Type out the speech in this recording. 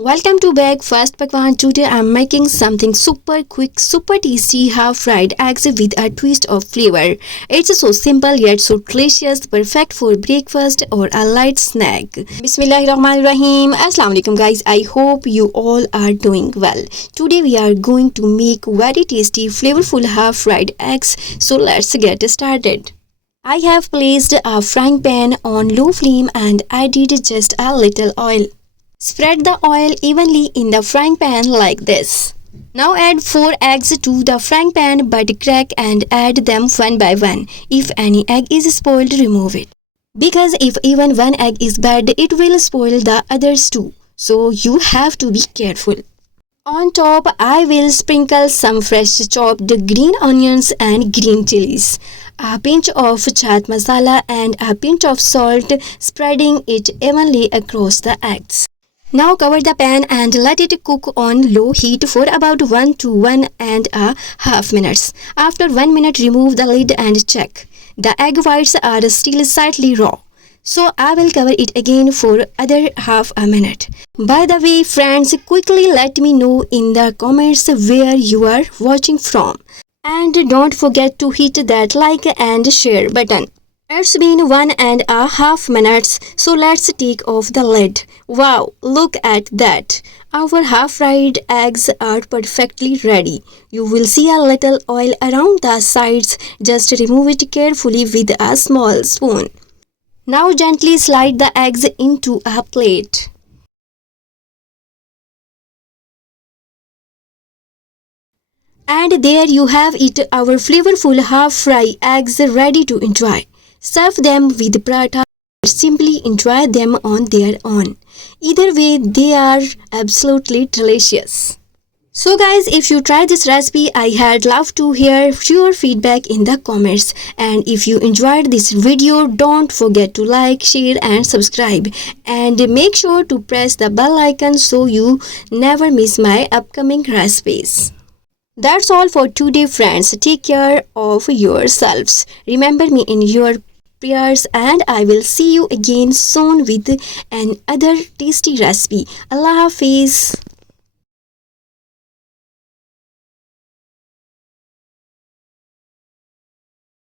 Welcome to back fastpakwan. Today I'm making something super quick, super tasty half fried eggs with a twist of flavor. It's so simple yet so delicious, perfect for breakfast or a light snack. Bismillahirrahmanirrahim. Assalamualaikum guys. I hope you all are doing well. Today we are going to make very tasty, flavorful half fried eggs. So let's get started. I have placed a frying pan on low flame and added just a little oil. Spread the oil evenly in the frying pan like this. Now add 4 eggs to the frying pan but crack and add them one by one. If any egg is spoiled, remove it. Because if even one egg is bad, it will spoil the others too. So you have to be careful. On top, I will sprinkle some fresh chopped green onions and green chilies, a pinch of chaat masala and a pinch of salt, spreading it evenly across the eggs. Now cover the pan and let it cook on low heat for about 1 to 1.5 minutes. After 1 minute, remove the lid and check. The egg whites are still slightly raw. So I will cover it again for other half a minute. By the way, friends, quickly let me know in the comments where you are watching from. And don't forget to hit that like and share button. It's been 1.5 minutes, so let's take off the lid. Wow, look at that. Our half-fried eggs are perfectly ready. You will see a little oil around the sides. Just remove it carefully with a small spoon. Now gently slide the eggs into a plate. And there you have it, our flavorful half-fried eggs ready to enjoy. Serve them with paratha or simply enjoy them on their own. Either way, they are absolutely delicious. So guys, if you try this recipe, I had love to hear your feedback in the comments. And if you enjoyed this video, don't forget to like, share and subscribe. And make sure to press the bell icon so you never miss my upcoming recipes. That's all for today, friends. Take care of yourselves. Remember me in your prayers and I will see you again soon with another tasty recipe. Allah Hafiz.